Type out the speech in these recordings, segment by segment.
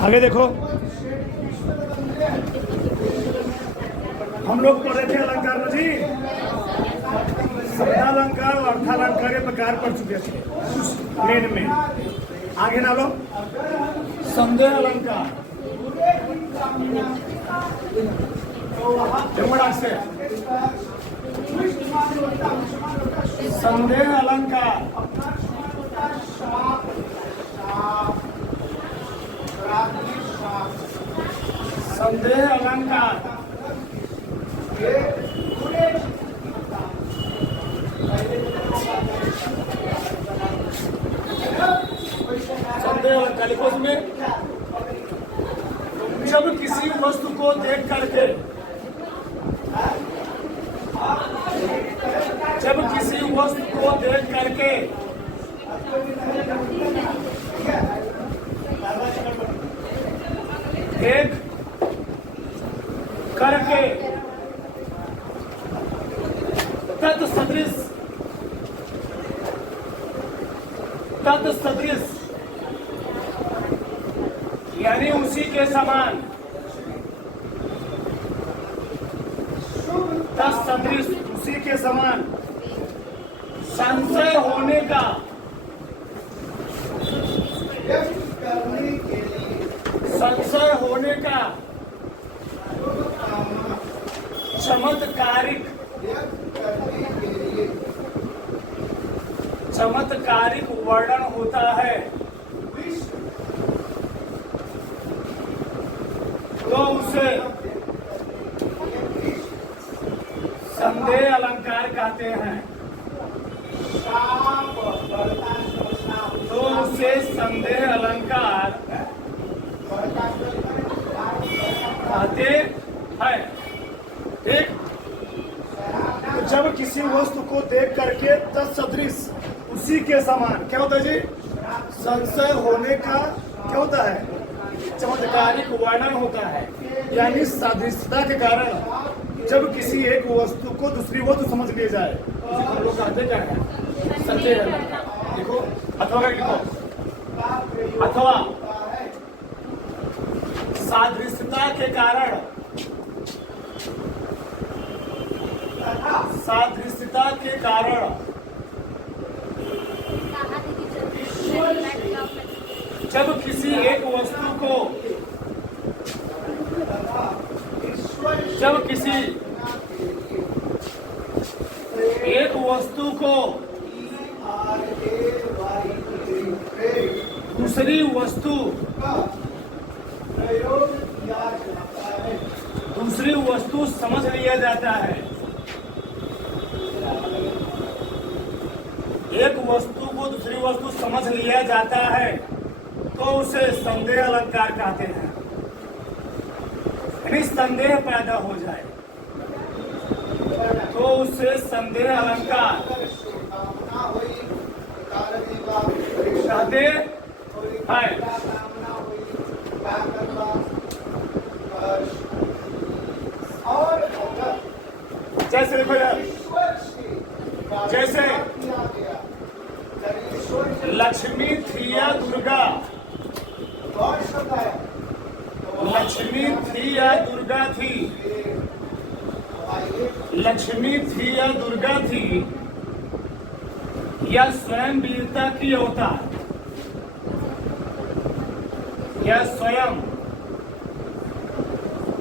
आगे देखो, हम लोग पढ़े थे अलंकार में जी, शब्दालंकार और अर्थालंकार के प्रकार पढ़ चुके थे उस मेन में। आगे ना लो, संदेह अलंकार से संदेह अलंकार, संदेह अलंकार संदेह अलंकार लिखो इसमें। जब किसी वस्तु को देख करके, जब किसी वस्तु को देख करके देख करके तत्सदृश यानी उसी के समान, तत्सदृश उसी के समान संशय होने का, संशय होने का चमत्कारिक वर्णन होता है, तो उसे संदेह अलंकार कहते हैं। तो उसे संदेह अलंकार कहते हैं। ठीक, तो जब किसी वस्तु को देख करके तत्सदृश उसी के समान क्या होता है जी, संशय होने का क्या होता है, चमत्कारिक वर्णन होता है। यानी सादृश्यता के कारण जब किसी एक वस्तु को दूसरी वस्तु समझ लिए जाए, हम लोग कहते क्या है, संदेह अलंकार। देखो अथवा का लिखो, अथवा सादृश्यता के कारण, सादृश्यता के कारण जब किसी एक वस्तु को, जब किसी एक वस्तु को दूसरी वस्तु समझ लिया जाता है, एक वस्तु को दूसरी वस्तु समझ लिया जाता है, तो उसे संदेह अलंकार कहते हैं। यानी संदेह पैदा हो जाए तो उसे संदेह अलंकार कहते हैं। जैसे देखो यार, जैसे लक्ष्मी थी या दुर्गा, लक्ष्मी थी या दुर्गा थी, लक्ष्मी थी या दुर्गा थी, या स्वयं वीरता की अवतार, या स्वयं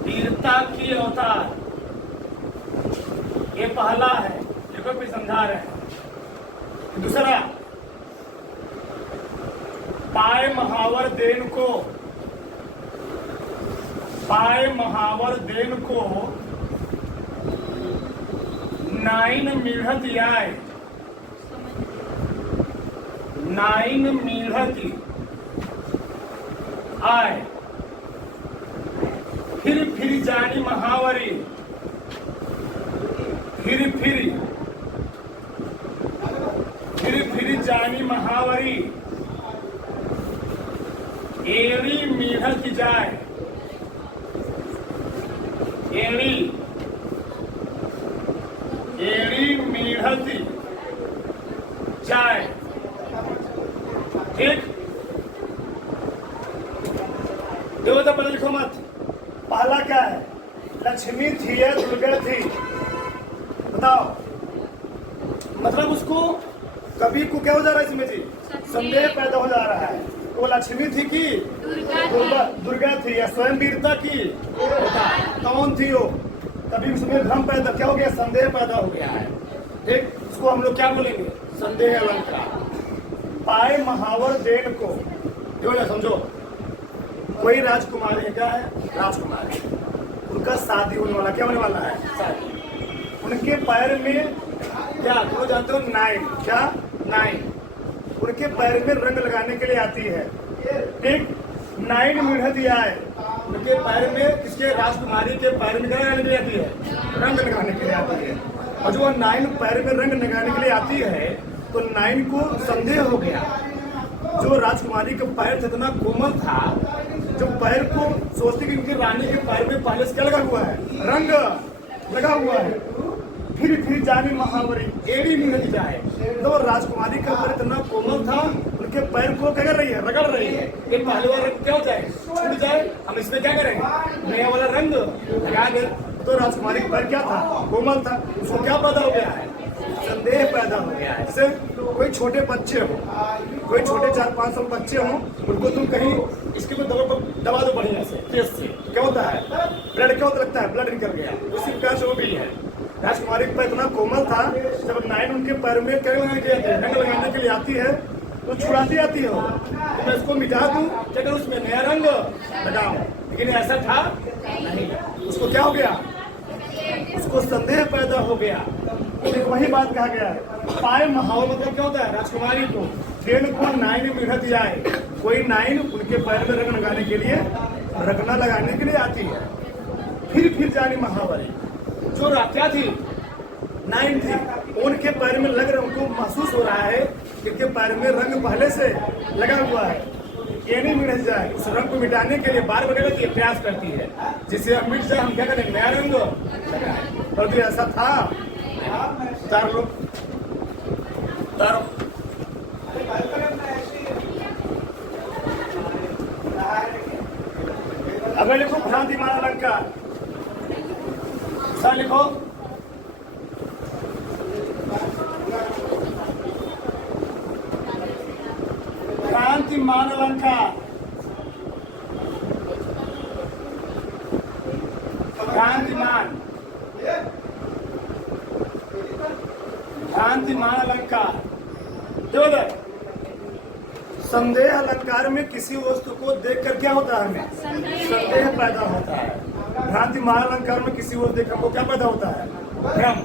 वीरता की अवतार, ये पहला है, देखो भी समझा रहे हैं। दूसरा, पाए महावर देन को, पाए महावर देन को नाइन मीढ़त आए, नाइन मीढ़त आए, फिर जानी महावरी, फिर जानी महावरी, एड़ी मीढ़त जाए, एड़ी मीढ़त जाए। ठीक, लक्ष्मी थी या दुर्गा थी? बताओ। मतलब उसको कभी को क्या हो जा रहा है इसमें जी? संदेह पैदा हो जा रहा है। वो लक्ष्मी थी कि दुर्गा थी या स्वयं वीरता की? कौन थी वो? कभी उसमें भ्रम पैदा क्या हो गया? संदेह पैदा हो गया है। ठीक, इसको हम लोग क्या बोलेंगे? संदेह अलंकार। पाए महावर देन को, समझो, कोई राजकुमारी है, क्या है? राजकुमारी, उनका शादी होने वाला, क्या होने वाला है? शादी। उनके पैर में क्या, तुम जानते हो, नाइन, क्या? नाइन। उनके पैर में रंग लगाने के लिए आती है। ठीक, नाइन मिढ़ दिया है उनके पैर में। किसके? राजकुमारी के पैर में क्या लगाने के लिए आती है? रंग लगाने के लिए आती है। और जो नाइन पैर में रंग लगाने के लिए आती है, तो नाइन को संदेह हो गया। जो राजकुमारी का पैर इतना कोमल था, जो पैर को सोचते कि उनकी रानी के पैर में पहले से क्या लगा हुआ है? रंग लगा हुआ है। फिर जानी महावरी एड़ी मिल जाए, तो राजकुमारी का पैर इतना कोमल था, उनके पैर को क्या कर रही है? रगड़ रही है। ये पहले वाला रंग क्या हो जाए? छूट जाए, हम इसमें क्या करेंगे? नया वाला रंग लगा दे। तो राजकुमारी का पैर क्या था? कोमल था। उसको क्या पैदा हो गया है? संदेह पैदा हो गया है। जैसे कोई छोटे बच्चे हो, कोई छोटे 4-5 साल बच्चे हो, उनको तुम कहीं इसके ऊपर दबा दो बढ़िया से, तेज से, क्या होता है? ब्लड क्या होता लगता है? ब्लड निकल गया। उसी प्रकार से वो भी है। राजकुमारी का पैर इतना कोमल था, जब नाइन उनके पैर में क्या लगाने के लिए, रंग लगाने के लिए आती है, तो छुड़ाती आती हो, तो मैं इसको मिटा दूं, क्या करूं? उसमें नया रंग लगाऊं। लेकिन ऐसा था नहीं। उसको क्या हो गया? उसको संदेह पैदा हो गया। तो वही बात कहा गया है। पाए महावर मतलब क्या होता है? राजकुमारी को ट्रेन को नाइन मिढ़ जाए, कोई नाइन उनके पैर में रंग लगाने के लिए, रगना लगाने के लिए आती है। फिर जानी महावरी, जो क्या थी? नाइन थी, उनके पैर में लग रहा, उनको महसूस हो रहा है कि उनके पैर में रंग पहले से लगा हुआ है, ये नहीं मिट जाए। उस रंग को मिटाने के लिए बार बार प्रयास करती है, जिससे हम मिट जाए, हम क्या करें? नया रंग लगाए। और तो ऐसा था। उतार लो, उतारो। अगर लिखो भ्रांति मान अलंकार, सर लिखो। भ्रांति मान अलंकार, भ्रांतिमान, भ्रांतिमान अलंकार। संदेह अलंकार में किसी वस्तु को देखकर क्या होता है? हमें संदेह पैदा होता है। भ्रांतिमान अलंकार में किसी वस्तु देखकर हमको क्या पैदा होता है? भ्रम।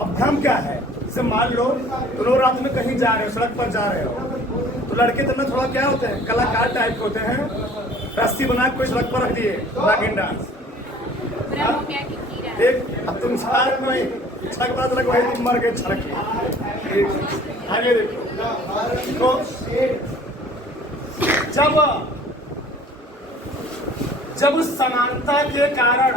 अब भ्रम क्या है? जैसे मान लो तुम लोग रात में कहीं जा रहे हो, सड़क पर जा रहे हो, तो लड़के तो थोड़ा क्या होते हैं? कलाकार टाइप के होते हैं। रस्सी बना के कोई सड़क पर रख दिए, नागिन डांस। एक अब तुम छड़क में छड़क बात लग वही तुम मर गए छड़क के। आगे देखो, जब समानता के कारण,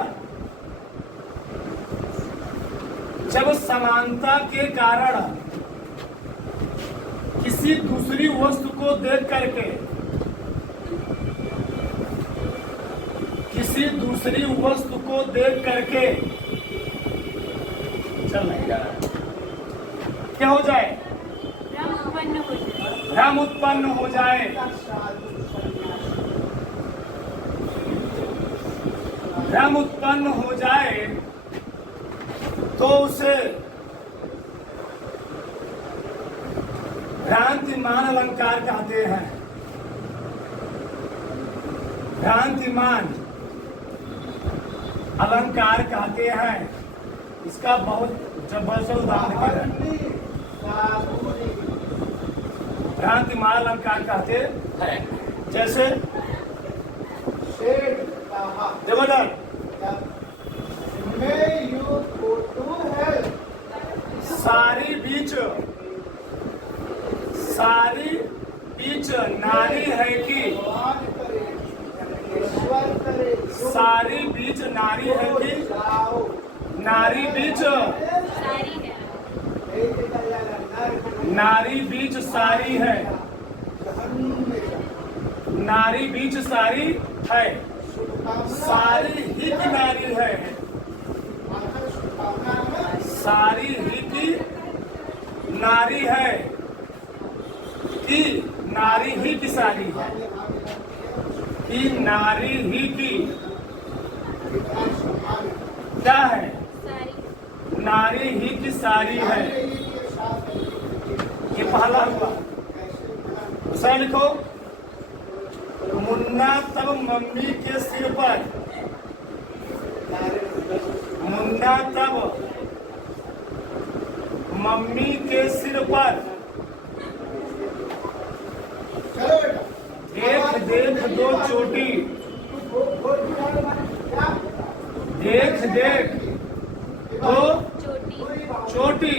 जब समानता के कारण किसी दूसरी वस्तु को देख करके, किसी दूसरी वस्तु को देख करके चल नहीं जा रहा, क्या हो जाए? भ्रम उत्पन्न हो जाए। भ्रम उत्पन्न हो जाए तो उसे भ्रांतिमान अलंकार कहते हैं। भ्रांतिमान अलंकार कहते हैं। इसका बहुत जबरदस्त उदाहरण है। भ्रांतिमान अलंकार कहते हैं। जैसे देवदत्त, सारी बीच नारी है कि, सारी बीच नारी है कि, नारी बीच, नारी बीच सारी है, नारी बीच सारी है, सारी ही की नारी है। नारी है कि नारी ही की सारी है, कि नारी ही की क्या है, नारी ही की सारी है। ये पहला हुआ। दूसरा लिखो, मुन्ना तब मम्मी के सिर पर, मुन्ना तब मम्मी के सिर पर देख देख दो चोटी, देख देख दो चोटी,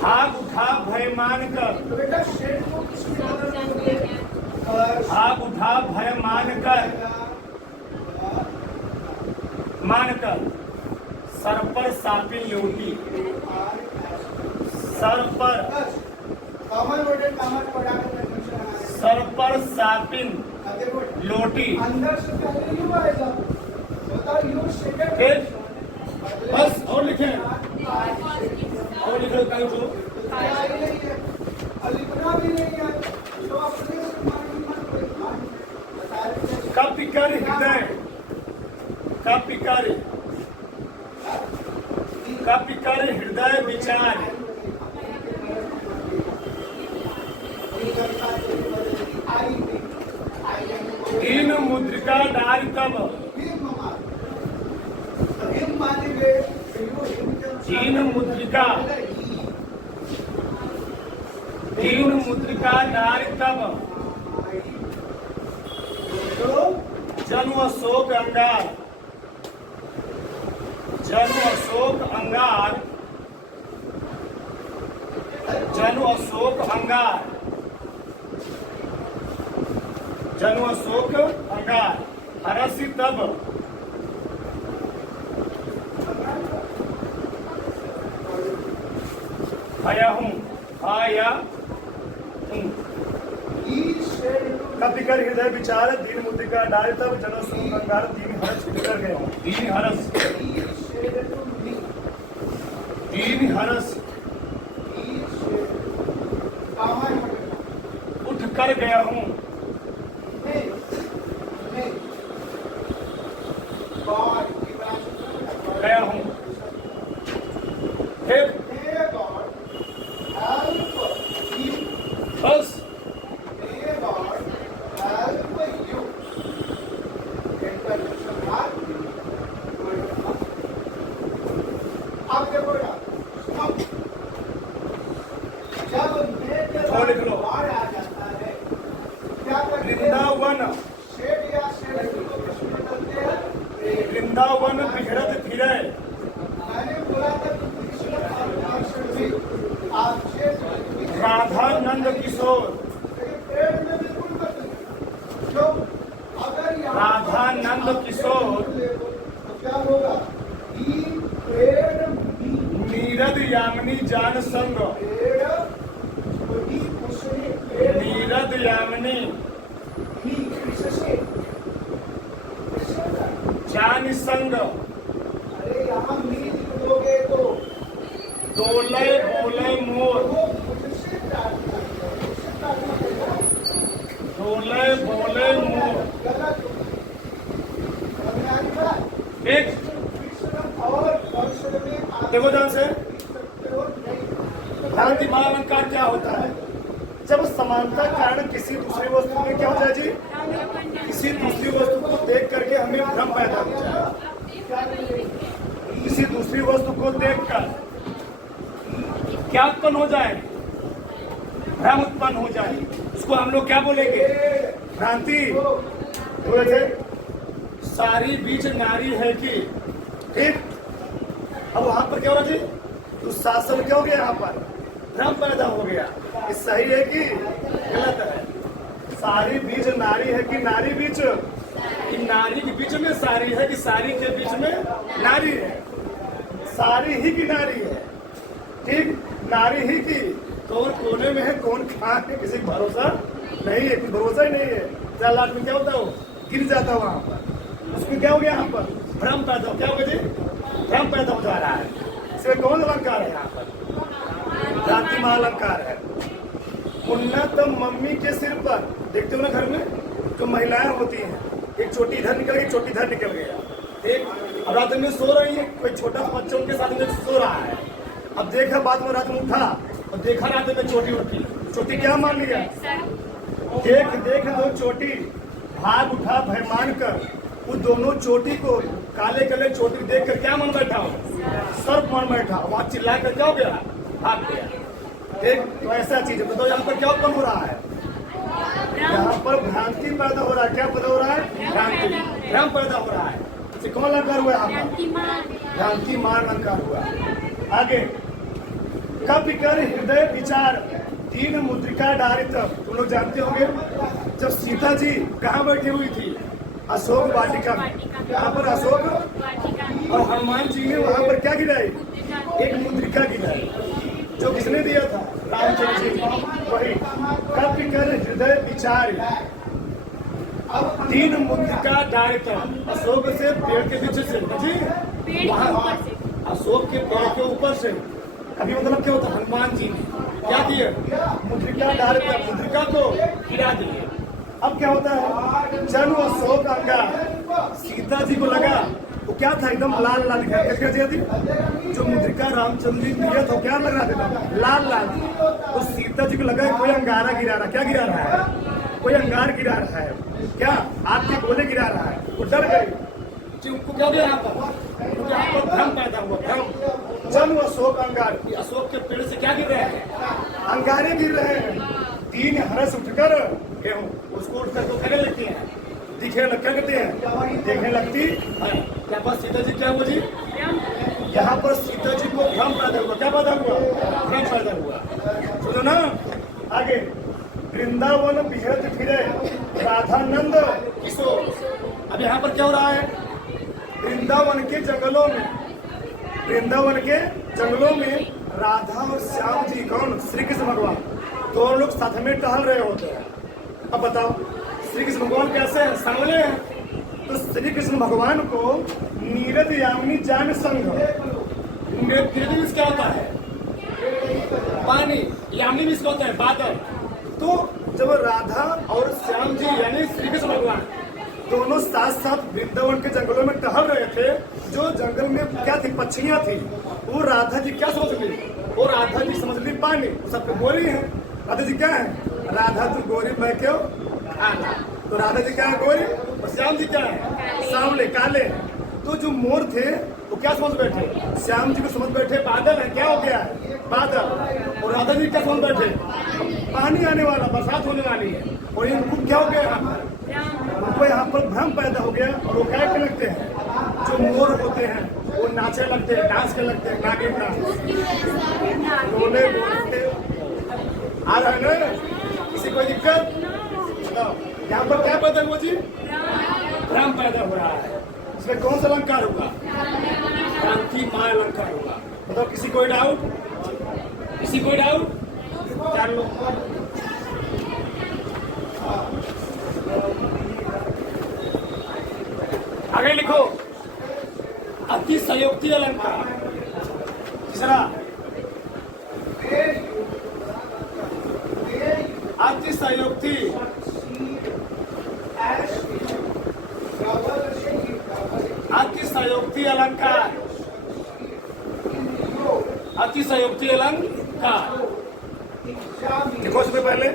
भाग उठा भय मान कर, भाग उठा भय मान कर सर पर सापिन लौटी, सर पर सापिन लोटी। ठीक, बस और लिखे, और लिखो कहीं तो कपिकर हृदय, कपिकर हृदय विचार, दीन मुद्रिका डारी तब, दीन मुद्रिका डारी तब, जन्म अशोक अंगार, जन्म अशोक अंगार, जन्म अशोक अंगार, जन्म अशोक अंगार, हरसी तब, आया हूँ, आया हूँ। कपिकर हृदय विचार, दीन मुद्रिका डाल तब, जन्म अशोक अंगार, दीन हरस कर गया हूँ, दीन हरस, दीन हरस उठ कर गया हूँ, गया हूँ। ठीक, बस लिख लो, वृंदावन, वृंदावन बिहरत फिरे, राधा नंद किशोर, राधा नंद किशोर, नीरद यामिनी जान संग, नीरद यामिनी जान संग, दोले बोले मोर, दोले बोले मोर। एक देखो ध्यान से, भ्रांति महाअलंकार क्या होता है? जब समानता कारण किसी दूसरी वस्तु में क्या हो जाए जी, किसी दूसरी वस्तु को देख करके हमें भ्रम पैदा हो जाए, किसी दूसरी वस्तु को देखकर क्या उत्पन्न हो जाए, भ्रम उत्पन्न हो जाए, उसको हम लोग क्या बोलेंगे, भ्रांति। बोले सारी बीच नारी है कि, ठीक। अब वहां पर क्या हो जी, दुशासन क्या हो गया, यहाँ पर भ्रम पैदा हो गया। ये सही है कि गलत है? सारी बीच नारी है कि नारी बीच, नारी के बीच में सारी है कि सारी के बीच में नारी है, सारी ही की नारी है, ठीक, नारी ही की। कौन कोने में है कौन कहाँ है किसी का भरोसा नहीं है, भरोसा ही नहीं है। 4 लाख में क्या होता है, गिर जाता है वहां पर, उसमें क्या हो गया, यहाँ पर भ्रम पैदा हो, क्या हो गया जी, भ्रम पैदा हो जा रहा है। इसमें कौन अलंकार है यहाँ पर? भ्रांति महाअलंकार है। उन्नत मम्मी के सिर पर, देखते हो ना घर में जो महिलाएं होती हैं, एक चोटी इधर निकल गई, चोटी इधर निकल गया, ठीक। अब रात में सो रही है, कोई छोटा बच्चा उनके साथ में सो रहा है, अब देखा बाद में रात में उठा और देखा रात में चोटी उठी, चोटी क्या मान लिया? देख दो चोटी, भाग उठा भय मान कर, वो दोनों चोटी को काले काले चोटी देख कर क्या मन बैठा हो? सर्प मन बैठा, वहां चिल्ला कर क्या हो गया? भाग गया। एक तो ऐसा चीज है। बताओ यहाँ पर क्या उत्पन्न हो रहा है? यहाँ पर भ्रांति पैदा हो रहा है। क्या पैदा हो रहा है? भ्रांति, भ्रम पैदा हो रहा है। इसे कौन अलंकार हुआ यहाँ पर? भ्रांति मान अलंकार हुआ। आगे, कपि कर हृदय विचार तीन मुद्रिका डारित। तुम लोग जानते होंगे जब सीता जी कहाँ बैठी हुई थी? अशोक वाटिका में। यहाँ पर अशोक और हनुमान जी ने वहां पर क्या गिराई? एक मुद्रिका गिराई। जो किसने दिया था? रामचंद्र जी। वही कपि कर हृदय विचार तीन मुद्रिका डारित। अशोक से पेड़ के पीछे से जी, वहाँ अशोक के पेड़ के ऊपर से, अभी मतलब क्या होता? हनुमान जी ने क्या किया? मुद्रिका डारित, मुद्रिका को गिरा दिए। अब क्या होता है? जब अशोक अंगार सीता जी को लगा तो क्या था? एकदम लाल लाल दिखा दिया थी। जो मुद्रिका रामचंद्र जी दिया था क्या लग रहा था? लाल लाल। तो सीता जी को लगा कोई अंगारा गिरा रहा। क्या गिरा रहा है? कोई अंगार गिरा रहा है। क्या? आपके गोले गिरा रहा है। वो डर गई। उनको क्या दिया यहाँ पर? यहाँ पर भ्रम पैदा हुआ, भ्रम। जब अशोक अंगार, अशोक के पेड़ से क्या गिर रहे हैं? अंगारे गिर रहे हैं। तीन हरस उठकर उसको उठ कर करने लगती हैं, दिखने लग, क्या करते हैं? देखने लगती है। क्या बात? सीता जी क्या हुआ जी? यहाँ पर सीता जी को भ्रम पैदा हुआ। क्या पैदा हुआ? भ्रम पैदा हुआ। सुनो ना आगे, वृंदावन बिहत फिरे राधानंद किशोर। अब यहाँ पर क्या हो रहा है? वृंदावन के जंगलों में, वृंदावन के जंगलों में राधा और श्याम जी, कौन? श्री कृष्ण भगवान, दोनों लोग साथ में टहल रहे होते हैं। अब बताओ श्री कृष्ण भगवान कैसे हैं? सांवले हैं। तो श्री कृष्ण भगवान को नीरद यामिनी जान संग, नीरद क्या होता है? पानी। यामिनी भी होता है बादल। तो जब राधा और श्याम जी यानी श्री कृष्ण भगवान दोनों साथ साथ वृंदावन के जंगलों में टहल रहे थे, जो जंगल में क्या थी? पक्षियां थी। वो राधा जी क्या समझ ली? वो राधा जी समझ ली पानी। सबको गोरी है। राधा जी क्या है? राधा तू गोरी, मैं क्यों काला। तो राधा जी क्या है? गोरी। और श्याम जी क्या है? सांवले, काले। तो जो मोर थे वो क्या समझ बैठे? श्याम जी को समझ बैठे बादल है। क्या हो गया है? बादल। और राधा जी क्या समझ बैठे? पानी आने वाला, बरसात होने वाली है। और इनको क्या हो गया? यहाँ पर उनको यहाँ पर भ्रम पैदा हो गया। और वो क्या करने लगते हैं? जो मोर होते हैं वो नाचे लगते हैं, डांस करने लगते हैं, नागिन डांस, बोले बोलते आ रहा है ना? किसी कोई दिक्कत? यहाँ पर क्या पैदा हुआ जी? भ्रम पैदा हो रहा है। इसमें कौन सा अलंकार होगा? भ्रांति माय अलंकार होगा। बताओ किसी कोई डाउट? किसी कोई डाउट? चार लोग आगे लिखो। अतिशयोक्ति अलंकार। तीसरा अतिशयोक्ति। अतिशयोक्ति अलंकार। अतिशयोक्ति अलंकार। देखो इसमें पहले,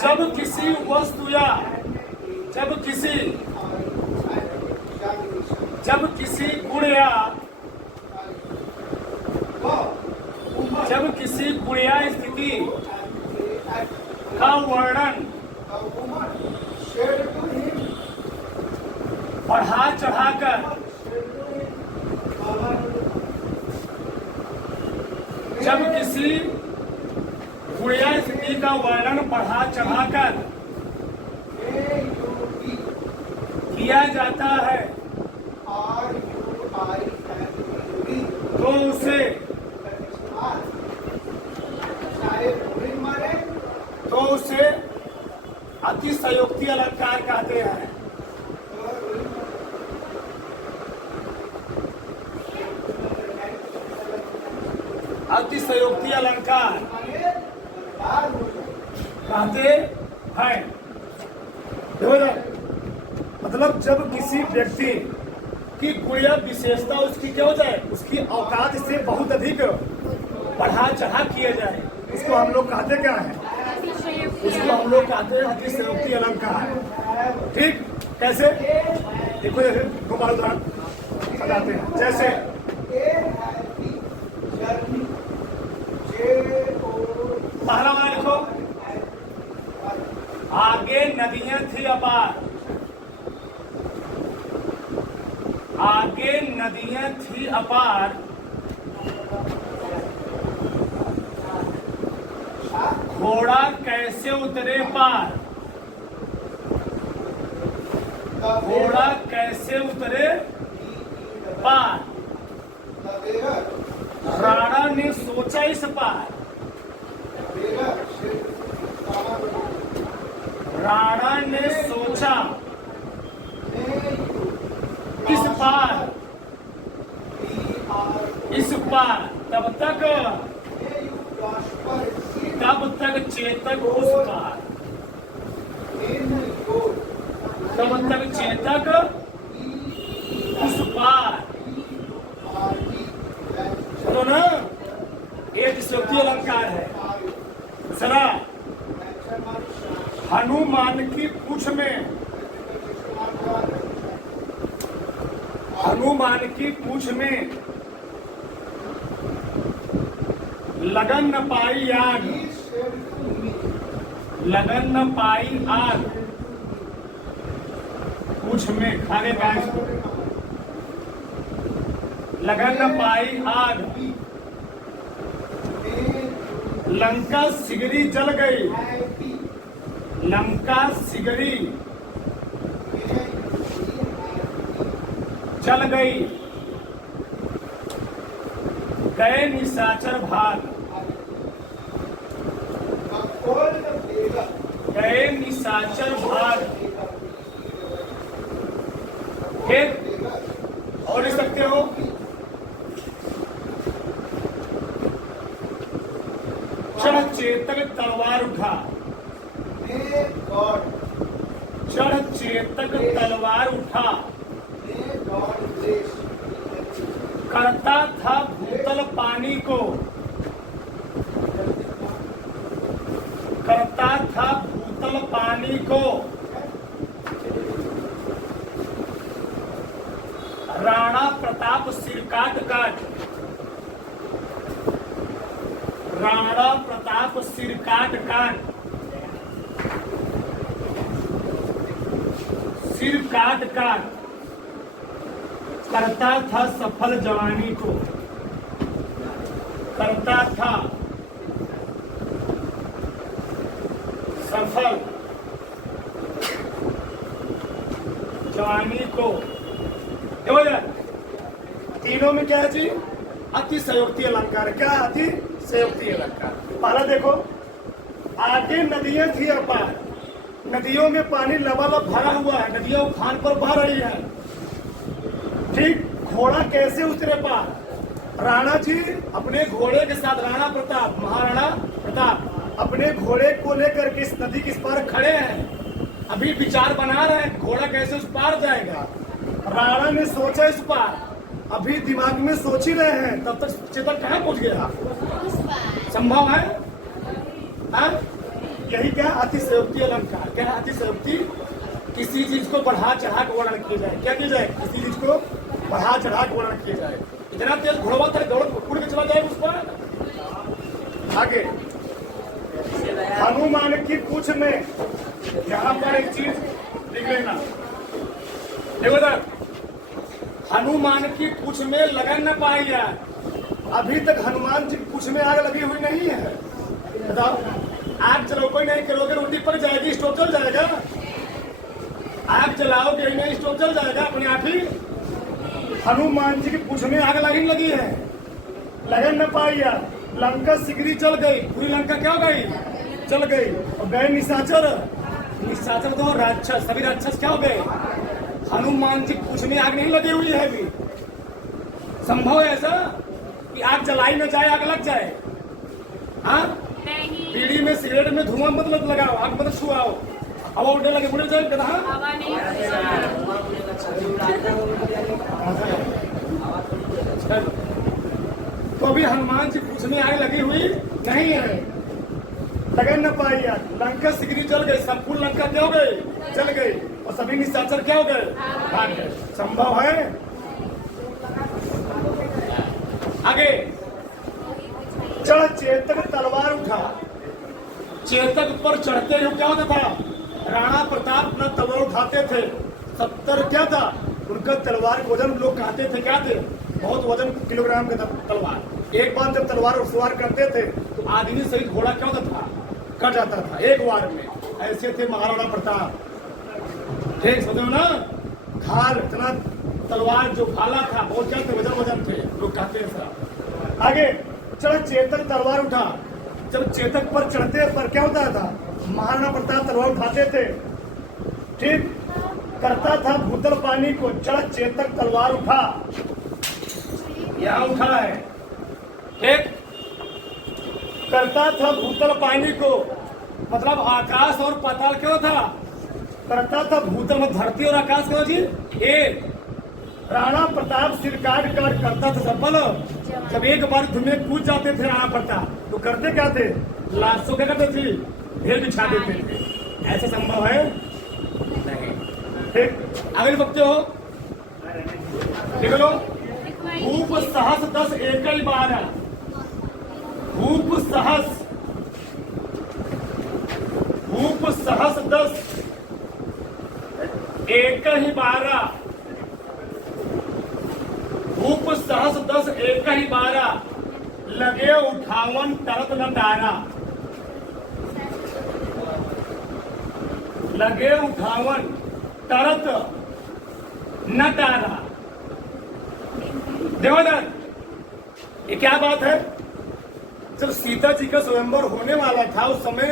जब किसी वस्तु या जब किसी गुण या स्थिति का वर्णन बढ़ा चढ़ाकर जब किसी गुण या स्थिति का वर्णन बढ़ा चढ़ाकर किया जाता है तो उसे अतिशयोक्ति अलंकार कहते हैं। अतिशयोक्ति अलंकार कहते हैं। देखो इधर, मतलब जब किसी व्यक्ति की गुण या विशेषता उसकी क्या हो जाए, उसकी औकात से बहुत अधिक बढ़ा चढ़ा किया जाए, उसको हम लोग कहते क्या है, उसको हम लोग कहते हैं अतिशयोक्ति अलंकार। ठीक, कैसे? देखो दो बार उदाहरण बताते हैं। जैसे पहला वाला लिखो, आगे नदियां थी अपार, आगे नदियां थी अपार, घोड़ा कैसे उतरे पार, घोड़ा कैसे उतरे पार, राणा ने सोचा इस पार, राणा ने सोचा इस पार, इस पार, तब तक चेतक उस पार, तब तक चेतक उस पार। सुनो ना, एक शक्ति अलंकार है। दूसरा, हनुमान की पूंछ में, हनुमान की पूंछ में लगन न पाई आग, लगन न पाई आग, पूंछ में खाने का, लगन न पाई आग, लंका सिगरी जल गई, लंका सिगरी जल गई, गए निशाचर भाग, गए निशाचर भाग। फिर और लिख सकते हो, चढ़ चेतक तलवार उठा, चढ़ चेतक तलवार उठा, करता था भूतल पानी को, करता था भूतल पानी को, राणा प्रताप सिर काट काट, राणा प्रताप सिर काट काट, सिर काट काट, करता था सफल जवानी को, करता था सफल जवानी को। देखो यार, तीनों में क्या है जी, अतिशयोक्ति अलंकार। क्या अतिशयोक्ति अलंकार? पहला देखो, आगे नदियां थी अपार, नदियों में पानी लबालब भरा हुआ है, नदियां उफान पर बह रही है। ठीक, घोड़ा कैसे उतरे पार? राणा जी अपने घोड़े के साथ, राणा प्रताप, महाराणा प्रताप अपने घोड़े को लेकर के इस नदी के इस पार खड़े हैं, अभी विचार बना रहे हैं घोड़ा कैसे उस पार जाएगा। राणा ने सोचा इस पार, अभी दिमाग में सोच ही रहे हैं, तब तक चेतक कहाँ पहुंच गया? संभव है? हाँ? यही क्या अतिशयोक्ति अलंकार। क्या अतिशयोक्ति? किसी चीज को बढ़ा चढ़ा के वर्णन किया जाए। क्या किया जाए? किसी चीज को बढ़ा चढ़ा के वर्णन किया जाए। इतना तेज घोड़वा था, दौड़ उड़ के चला जाए उस पर। आगे, हनुमान की पूंछ में, यहाँ पर एक चीज लिख लेना, देखो सर, हनुमान की पूंछ में लगन न पाई यार। अभी तक हनुमान जी की पूंछ में आग लगी हुई नहीं है। बताओ, आग जलाओगे नहीं करोगे, रोटी पक जाएगी, स्टोव जल जाएगा। आग जलाओगे नहीं, स्टोव जल जाएगा अपने आप ही। हनुमान जी की पूंछ में आग लगी है, लगन न पाई यार। लंका सिगरी जल गई, पूरी लंका क्या हो गई? जल गई। और गए निशाचर, निशाचर तो राक्षस, सभी राक्षस क्या हो गए? हनुमान जी पूंछ में आग नहीं लगी हुई है अभी। संभव है ऐसा? कि आग जलाई न जाए, आग लग जाए? हाँ, बीड़ी में सिगरेट में धुआं मत लगाओ, आग मत छुआओ, हवा उड़ने लगे उड़ जाए गधा। हवा नहीं तो अभी हनुमान जी पूछने आग लगी हुई नहीं है, लगन न पाई आग, लंका सिगरी जल गई, संपूर्ण लंका क्या हो गई? जल गई, और सभी निशाचर क्या हो गए? भाग गए। संभव है? आगे चढ़ चेतक तलवार उठा, चेतक पर चढ़ते हुए क्या होता था? राणा प्रताप अपना तलवार उठाते थे। 70 क्या था उनका तलवार का वजन, लोग कहते थे क्या थे? बहुत वजन किलोग्राम का तलवार। एक बार जब तलवार सवार करते थे तो आदमी सहित घोड़ा क्या होता था? कट जाता था एक वार में। ऐसे थे महाराणा प्रताप। ठीक समझो ना, खाल इतना तलवार जो भाला था, बहुत क्या थे? वजन थे, लोग कहते हैं सर। आगे चढ़ चेतक तलवार उठा, जब चेतक पर चढ़ते पर क्या होता था? महाराणा प्रताप तलवार उठाते थे। ठीक करता था भूतल पानी को, चढ़ चेतक तलवार उठा, यहां उठा है। ठीक करता था भूतल पानी को, मतलब आकाश और पाताल क्यों था? करता था भूतल में धरती और आकाश क्यों जी? एक राणा प्रताप सिर काट कर करता था सफल। जब एक बार धुएं कूद जाते थे राणा प्रताप, तो करते क्या थे? लाशों क्या करते थे? ढेर बिछा देते थे। ऐसा संभव है नहीं। ठीक आगे बकते हो, लिख लो। भूप सहस 10 एकल 12, भूप सहस 10 एक ही 12, भूप सहस 10 एक ही 12, लगे उठावन तरत न तारा, लगे उठावन तरत न तारा। देवदत्त, ये क्या बात है? जब सीता जी का स्वयंवर होने वाला था उस समय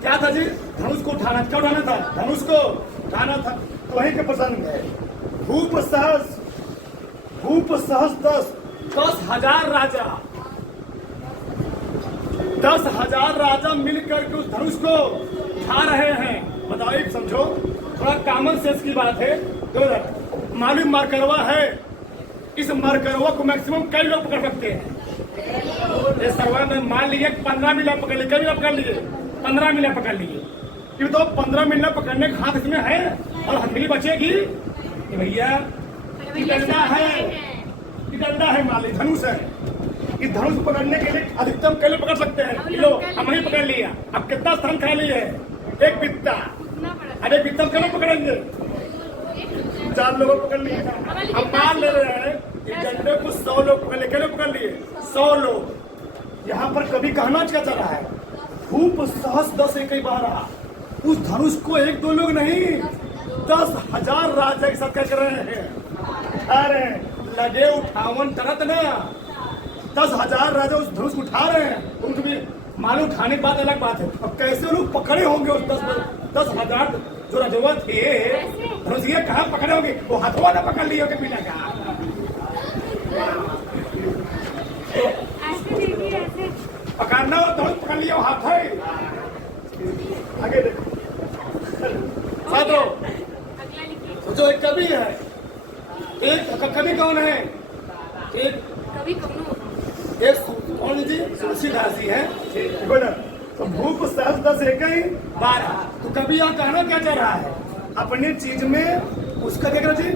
क्या था जी? धनुष को उठाना। क्या उठाना था? धनुष को उठाना था। तो वहीं के प्रसंग है। भूप सहस 10,000 राजा, 10,000 राजा मिलकर के उस धनुष को उठा रहे हैं। बताओ, एक समझो, थोड़ा कॉमन सेंस की बात है। मालूम मरकरवा है, इस मरकरवा को मैक्सिमम कई लोग पकड़ सकते हैं। इस सर्वा में मान लीजिए 15 मिला पकड़ लिए, कई मिला पकड़ लिए? 15 मिला पकड़ लिए। क्यों? तो 15 मिला पकड़ने का हाथ इसमें है और हथेली बचेगी भैया। डंडा है, मान लीजिए धनुष है। इस धनुष पकड़ने के लिए अधिकतम कई लोग पकड़ सकते हैं। लो हम ही पकड़ लिया, अब कितना स्थान खाली है? एक बित्ता। अरे बित्ता क्यों पकड़ेंगे? 4 लोगों पकड़ लिए। हम मान ले रहे हैं कि डंडे को 100 लोग पकड़ लिए। कितने पकड़ लिए? 100 लोग। यहाँ पर कभी कहना क्या चला है? भूप सहस 10 एक 12, उस धनुष को 1-2 लोग नहीं, 10,000 राजा एक साथ क्या कर रहे हैं? अरे लगे उठावन तरत ना, 10,000 राजा उस धनुष को उठा रहे हैं। उनको भी मालूम उठाने की बात अलग बात है। अब कैसे लोग पकड़े होंगे उस 10,000 जो रजवा थे धनुष, ये कहाँ पकड़े होंगे? वो हथवा ना पकड़ लिए होंगे पीला का। पकड़ना हो धनुष पकड़ लिया, हाथ है। आगे देखो साधो, जो एक कवि है, एक कवि कौन है? एक कभी कौन? एक कौन जी? तुलसीदास जी है। तो भूप सहस 10 एक 12, तो कभी यहाँ कहना क्या चाह रहा है? अपने चीज में उसका क्या जी?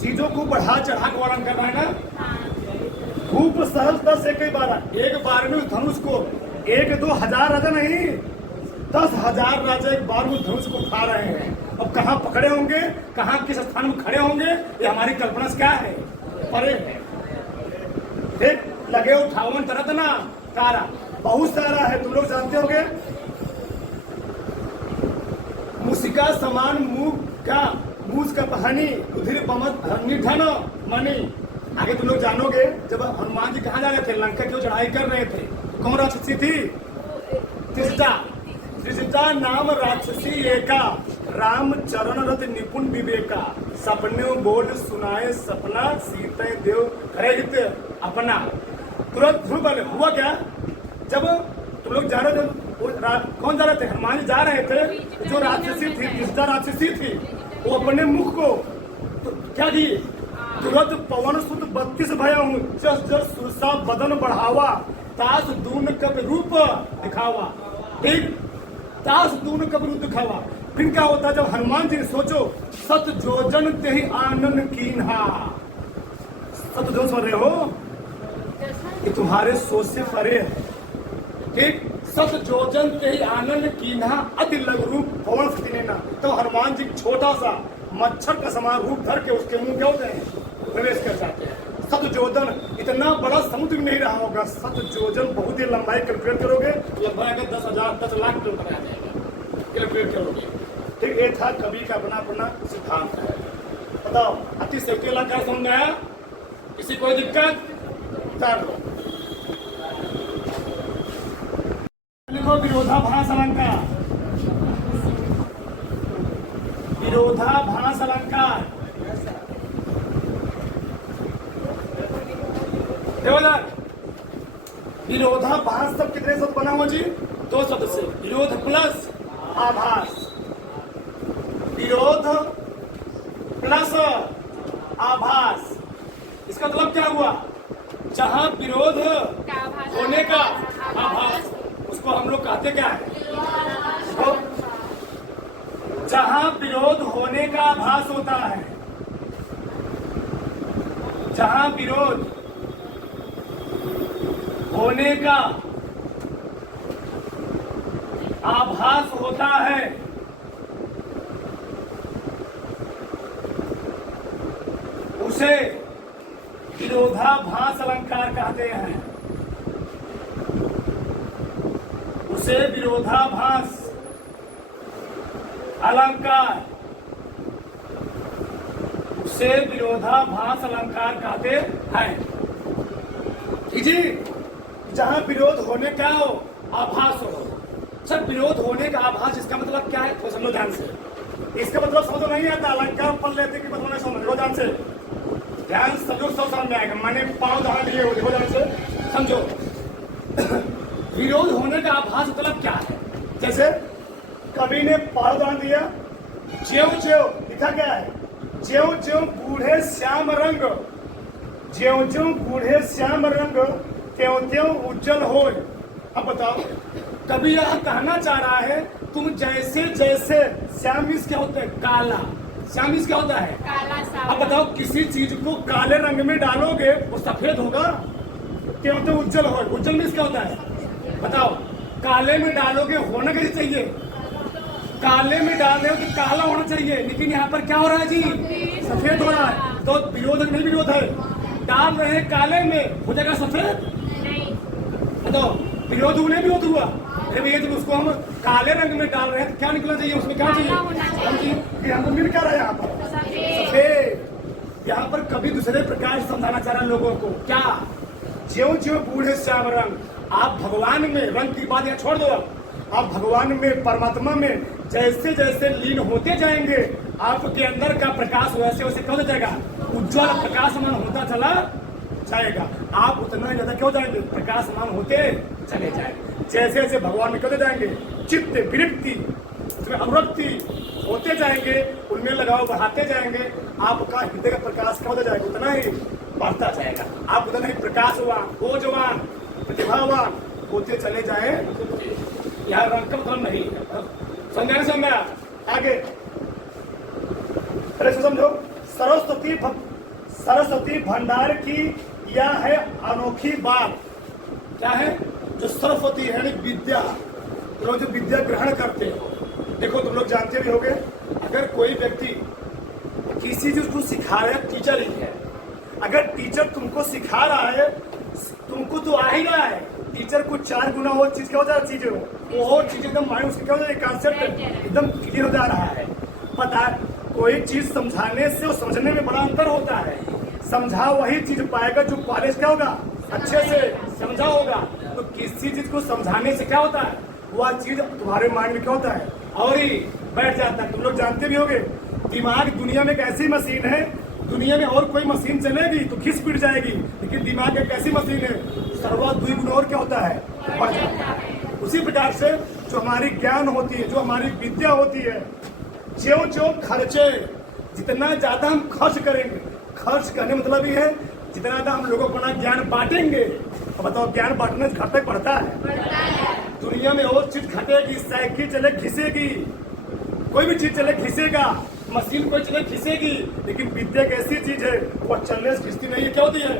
चीजों को बढ़ा चढ़ा के वर्णन करना है ना। भूप सहस 10 एक 12, एक बार में उस धनुष को 1-2 हजार राजा नहीं, 10,000 राजा एक बार में धनुष को उठा रहे हैं। अब कहाँ पकड़े होंगे, कहाँ किस स्थान में खड़े होंगे, ये हमारी कल्पना से क्या है? परे है। ठीक लगे उठावन तरत ना तारा, बहुत सारा है, तुम लोग जानते होंगे। मुसिका समान मूस का पहानी, उधिर बमत धन मणि। आगे तुम लोग जानोगे, जब हनुमान जी कहाँ जा रहे थे? लंका की चढ़ाई कर रहे थे। कौन राक्षसी थी? त्रिजटा नाम राक्षसी एका, राम चरण रत निपुण विवेका, सपने बोल सुनाए सपना, सीते देव करे हित अपना। तुरंत ध्रुव बल हुआ क्या, जब तुम लोग जा रहे थे, कौन जा रहे थे, हनुमान जी जा रहे थे, जो राक्षसी थी, दुष्टा राक्षसी थी, वो अपने मुख को तो क्या की, तुरंत पवन सुत 32 भय हूँ, जस जस सुरसा बदन बढ़ावा, तास दून कब रूप दिखावा। ठीक, तास दून कब रूप दिखावा। फिर क्या होता है, जब हनुमान जी सोचो, सत जोजन ते ही आनंद कीन्हा। सत जो सुन रहे हो कि तुम्हारे सोच से परे है। ठीक, सत जोजन ते ही आनंद कीन्हा अति लघु रूप पवन सुत नेना। तो हनुमान जी छोटा सा मच्छर का समान रूप धर के उसके मुंह क्या होते हैं, प्रवेश कर जाते हैं। सत जोजन, इतना बड़ा समुद्र नहीं रहा होगा। सत जोजन बहुत ही लंबाई कैलकुलेट करोगे लगभग 10,000 10 लाख किलोमीटर आ जाएगा, कैलकुलेट करोगे। ठीक, ये था कवि का अपना अपना सिद्धांत है। बताओ अति शक्तिला क्या समझ आया, किसी कोई दिक्कत, उतार लो। लिखो विरोधाभास अलंकार, विरोधाभास अलंकार। देवदार, विरोधाभास सब कितने शब्द बना हुआ जी, 2 शब्द से, विरोध प्लस आभास। विरोध प्लस आभास, इसका मतलब क्या हुआ, जहां विरोध होने का आभास, उसको हम लोग कहते क्या है, तो जहां विरोध होने का आभास होता है, जहां विरोध होने का आभास होता है, उसे विरोधाभास अलंकार कहते हैं। उसे विरोधाभास अलंकार, उसे विरोधाभास अलंकार कहते हैं। ठीक जी, जहां विरोध होने का हो, आभास हो। सर विरोध होने का आभास, इसका मतलब क्या है, तो समझो ध्यान से। इसका मतलब समझ नहीं आता, अलंकार पढ़ लेते कि मतलब नहीं समझ लो, ध्यान से, ध्यान समझो, सब समझ में आएगा। मैंने 5 उदाहरण दिए हो, देखो ध्यान से समझो। विरोध होने का आभास मतलब क्या है, जैसे कवि ने 5 उदाहरण दिया। ज्यों ज्यों लिखा क्या है, ज्यों ज्यों बूढ़े श्याम रंग, ज्यों ज्यों बूढ़े श्याम रंग, त्यों त्यों उज्जवल हो। अब बताओ, कवि यह कहना चाह रहा है, तुम जैसे जैसे, श्याम मीन्स क्या होता है, काला, श्याम मीन्स क्या होता है, काला। अब बताओ, किसी चीज को काले रंग में डालोगे वो सफेद होगा, त्यों त्यों उज्जवल हो। उज्जवल मीन्स क्या होता है, बताओ, काले में डालोगे होना कैसे चाहिए, काले में डाल रहे हो तो काला होना चाहिए, लेकिन यहाँ पर क्या हो रहा है जी, सफेद हो रहा है। तो विरोध नहीं, विरोध है, डाल रहे हैं काले में, हो जाएगा सफेद, तो विरोध उन्हें विरोध हुआ। अरे भैया जब उसको हम काले रंग में डाल रहे हैं तो क्या निकलना चाहिए, उसमें क्या चाहिए, हमको मिल क्या रहा है यहाँ पर, सफेद। यहाँ पर कभी दूसरे प्रकार से समझाना चाह रहा है लोगों को, क्या, ज्यों ज्यों बूढ़े श्याम रंग। आप भगवान में, रंग की बात यहाँ छोड़ दो, आप भगवान में, परमात्मा में जैसे जैसे लीन होते जाएंगे, आपके अंदर का प्रकाश वैसे वैसे क्या हो जाएगा, उज्ज्वल प्रकाशमान होता चला जाएगा। आप उतना ही ज्यादा क्यों जाएंगे, प्रकाशमान होते चले जाएंगे। जैसे जैसे भगवान में क्यों जाएंगे, चित्त विरक्ति अनुरक्ति होते जाएंगे, उनमें लगाव बढ़ाते जाएंगे, आपका हृदय का प्रकाश क्या होता जाएगा, उतना ही बढ़ता जाएगा। आप उतना ही प्रकाशवान, ओजवान, प्रतिभावान होते चले जाए। यहाँ रंग का मतलब नहीं समझाने से मैं आगे समझो। सरस्वती भंडार की यह है अनोखी बात। क्या है, जो सरस्वती है विद्या, तुम लोग जो विद्या ग्रहण करते हो, देखो तुम लोग जानते भी होंगे, अगर कोई व्यक्ति किसी चीज को सिखा रहा है, टीचर ही है, अगर टीचर तुमको सिखा रहा है, तुमको तो आ ही रहा है, टीचर को 4 गुना वो चीज क्या हो जा रहा है, चीजें वो चीज एकदम माइंड उसकी क्या हो जा रही है, कांसेप्ट एकदम क्लियर हो जा रहा है। पता, कोई चीज समझाने से और समझने में बड़ा अंतर होता है। समझा वही चीज पाएगा जो पहले क्या होगा, अच्छे से समझा होगा। तो किसी चीज को समझाने से क्या होता है, वह चीज तुम्हारे माइंड में क्या होता है और ही बैठ जाता है। तुम लोग जानते भी होंगे, दिमाग दुनिया में एक ऐसी मशीन है, दुनिया में और कोई मशीन चलेगी तो घिस पिट जाएगी, लेकिन दिमाग एक ऐसी मशीन है, सर्वा द्विगुण और क्या होता है, बढ़ जाता है। उसी प्रकार से जो हमारी ज्ञान होती है, जो हमारी विद्या होती है, जो जो खर्चे, जितना ज्यादा हम खर्च करेंगे, खर्च करने मतलब ये है जितना ज्यादा हम लोगों को अपना ज्ञान बांटेंगे। तो बताओ ज्ञान बांटने से घटक बढ़ता है। दुनिया में और चीज घटेगी, साइकिल चले घिसेगी, कोई भी चीज चले घिसेगा, मशीन कोई चले घिसेगी, लेकिन विद्या एक ऐसी चीज है वो चलने से घिसती नहीं है। क्या होती है,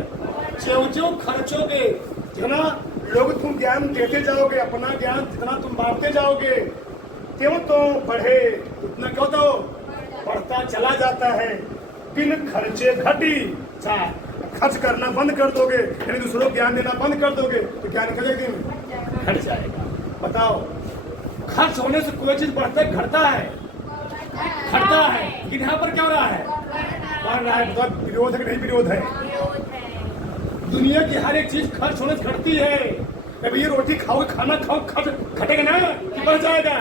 जो जो खर्चोगे, जितना लोग तुम ज्ञान देते जाओगे, अपना ज्ञान जितना तुम बांटते जाओगे, क्यों तो बढ़े उतना क्यों तो बढ़ता चला जाता है। बिन खर्चे घटी, खर्च करना बंद कर दोगे, यानी दूसरों को ज्ञान देना बंद कर दोगे तो ज्ञान घट जाएगा। बताओ, खर्च होने से कोई चीज बढ़ता है घटता है, घटता है, लेकिन यहाँ पर क्या हो रहा है, बढ़ रहा है। बहुत विरोध है कि नहीं विरोध है? दुनिया की हर एक चीज खर्च होने से घटती है। अभी ये रोटी खाओ, खाना खाओ, खर्च घटेगा ना कि बढ़ जाएगा?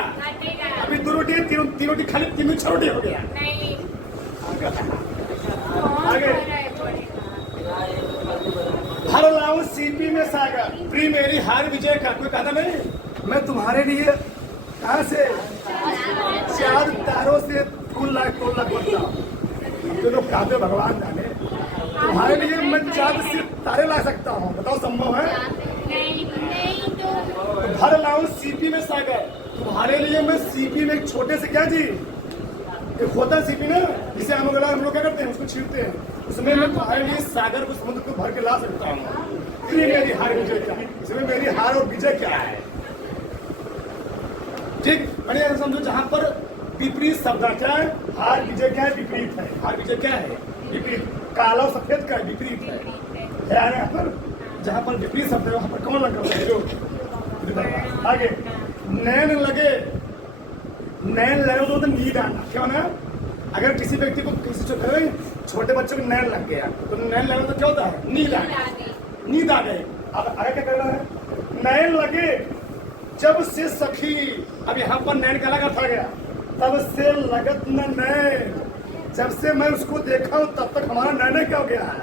अभी 2 रोटी है, 3 रोटी खा ली, 3 6 रोटी हो गया। आगे हर लाऊं सीपी में सागर, प्री मेरी हार विजय का। कोई कहता नहीं मैं तुम्हारे लिए कहाँ से 4 तारों से 2 लाख बनता हूँ। जो लोग कहते भगवान जाने, तुम्हारे लिए मैं 4 से तारे ला सकता हूँ। बताओ संभव है? भर लाऊं सीपी में सागर, तुम्हारे लिए मैं सीपी में एक छोटे से क्या जी, एक होता सीपी ना, जिसे हम लोग क्या करते हैं, उसको छींटते हैं, उसमें मैं तुम्हारे लिए सागर को, समुद्र को भर के ला सकता हूँ। इसलिए मेरी हार विजय क्या, इसमें मेरी हार और विजय क्या है? ठीक, बढ़िया समझो। जहाँ पर विपरीत शब्द क्या है, हार विजय क्या है, विपरीत है। हार विजय क्या है, विपरीत। काला और सफेद का विपरीत है। ध्यान है यहाँ पर, जहाँ पर विपरीत शब्द है वहाँ पर कौन लगा है? जो आगे नैन लगे, नैन लगे तो नींद आना। क्या होना? अगर किसी व्यक्ति को, किसी छोटे बच्चे को नैन लग गया तो नैन लगे तो क्या होता है, नींद आ गई, नींद आ गई। अब आगे क्या करना है, नैन लगे जब से सखी। अब यहाँ पर नैन का लगा था गया, तब से लगत न नैन, जब से मैं उसको देखा हूं तब तक हमारा नैन क्या हो गया है,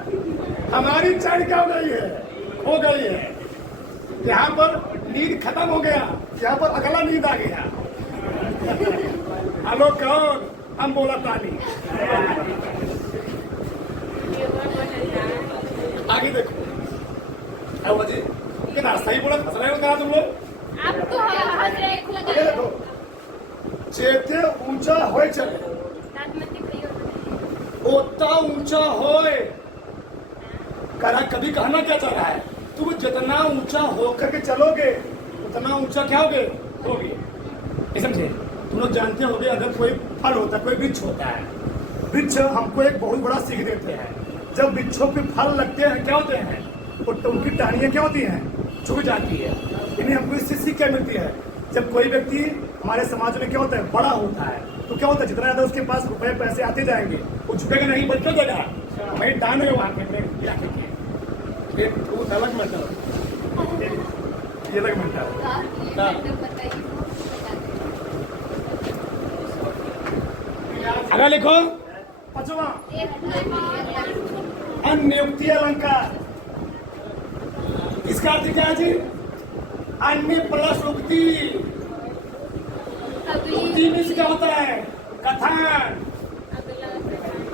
हमारी चैन क्या हो गई है, हो गई है। यहाँ पर नींद खत्म हो गया, यहाँ पर अगला नींद आ गया। हेलो कौन? हम बोला ताली। आगे देखो, अब जी ये रास्ता ही बोला, फंस रहे हो कहा तुम लोग? देखो, जेते ऊंचा होए चले, उतना ऊंचा होए करा। कभी कहना क्या चाह रहा है, तुम जितना ऊंचा होकर के चलोगे उतना ऊंचा क्या होगे, समझे? तुम लोग जानते होगे, अगर कोई फल होता है, कोई वृक्ष होता है, वृक्ष हमको एक बहुत बड़ा सीख देते हैं। जब वृक्षों पे फल लगते हैं क्या होते हैं, तो उनकी टहनियां क्या होती हैं, झुक जाती है। इन्हें हमको इससे सीख क्या मिलती है, जब कोई व्यक्ति हमारे समाज में क्या होता है, बड़ा होता है, तो क्या होता है, जितना ज्यादा उसके पास रुपए पैसे आते जाएंगे वो झुकेगा नहीं, बल्कि देगा भाई दान है वहां पे इलाके के। वो अलग मैटर, ये अलग मैटर। अगर लिखो 5वां अन्योक्ति अलंकार, इसका अर्थ क्या है जी, अन्य प्लस उक्ति। उक्ति में क्या होता है, कथन।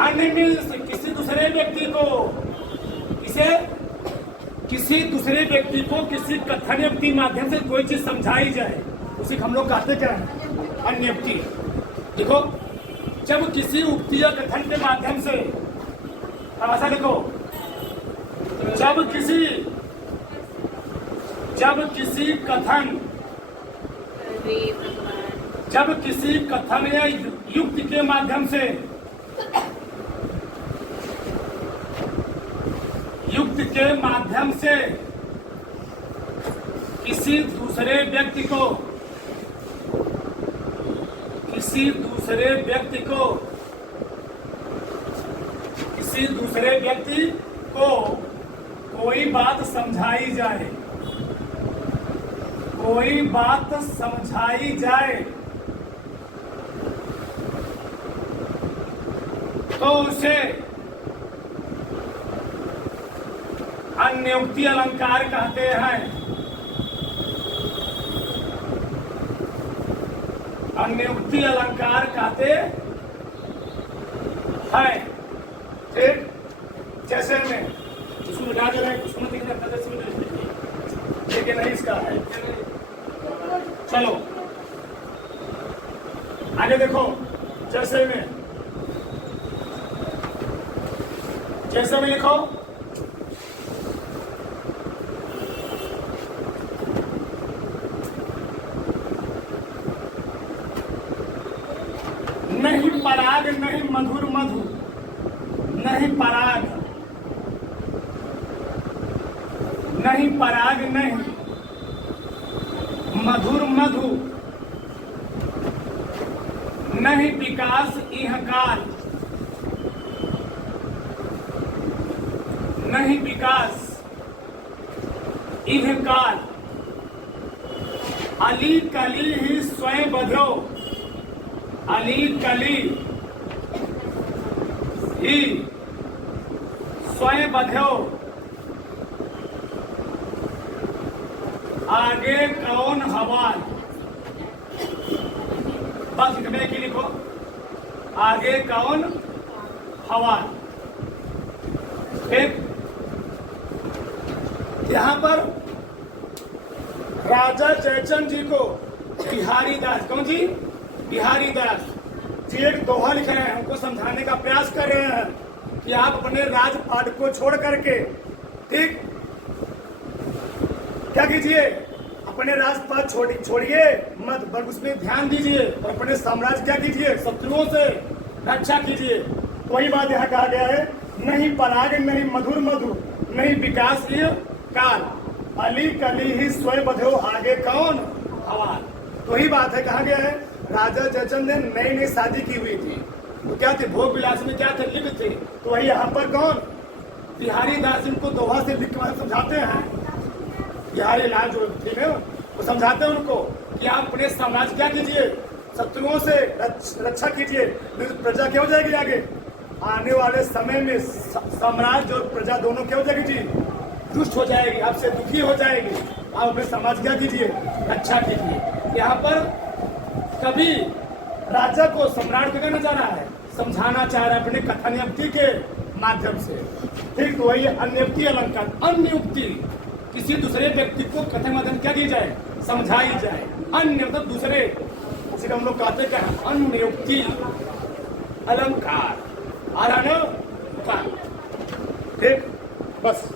अन्य में किसी दूसरे व्यक्ति को, किसी दूसरे व्यक्ति को किसी कथन युक्ति माध्यम से कोई चीज समझाई जाए, उसी हम लोग कहते क्या है, अन्य उक्ति। देखो, जब किसी उक्ति या कथन के माध्यम से, ऐसा देखो, जब किसी कथन या युक्ति के माध्यम से, किसी दूसरे व्यक्ति को कोई बात समझाई जाए, तो उसे अन्योक्ति अलंकार कहते हैं। अन्योक्ति अलंकार कहते हैं। ठीक, जैसे में इसको मिटा दे रहे हैं, उसमें लेकिन नहीं इसका है। चलो आगे देखो, जैसे में लिखो, नहीं पराग नहीं मधुर मधु, नहीं पराग नहीं पराग नहीं मधुर मधु, नहीं विकास इह काल, नहीं विकास इह काल, अली कली ही स्वयं बध्यो, अली कली ही स्वयं बध्यो, आगे कौन हवाल। बस इतने की लिखो, आगे कौन हवाल। ठीक, यहां पर राजा जयचंद जी को बिहारी दास, कौन जी? बिहारी दास जी एक दोहा लिख रहे हैं, हमको समझाने का प्रयास कर रहे हैं कि आप अपने राजपाट को छोड़ करके, ठीक, क्या कीजिए, अपने राजपाट छोड़िए मत, बल्कि उसमें ध्यान दीजिए और अपने साम्राज्य क्या कीजिए, शत्रुओं से रक्षा कीजिए। वही बात यहाँ कहा गया है, नहीं पराग नहीं मधुर मधु, नहीं विकास काल, अली कली ही स्वयं बध्यो, आगे कौन हवाल। तो ही बात है, कहा गया है राजा जयचंद ने नई नई शादी की हुई थी, तो क्या थे, भोग विलास में क्या थे, लिप्त थे। तो वही यहाँ पर कौन, बिहारी दास इनको दोहा से लिख कर समझाते हैं। बिहारी लाल जो ठीक है वो समझाते हैं उनको कि आप अपने साम्राज्य क्या कीजिए, शत्रुओं से रक्षा कीजिए, प्रजा क्या हो जाएगी आगे आने वाले समय में, साम्राज्य और प्रजा दोनों क्या हो जाएगी जी, दुष्ट हो जाएगी, आपसे दुखी हो जाएगी। आप अपने समाज क्या कीजिए, रक्षा कीजिए। यहाँ पर कभी राजा को सम्राट क्या कहना चाह रहा है, समझाना चाह रहा है अपने कथान्युक्ति के माध्यम से। ठीक, तो वही अन्योक्ति अलंकार, अन्योक्ति किसी दूसरे व्यक्ति को कथन माध्यम क्या की जाए, समझाई जाए। अन्य मतलब दूसरे, इसे हम लोग कहते क्या है, अन्योक्ति अलंकार। आ रहा ना, ठीक, बस।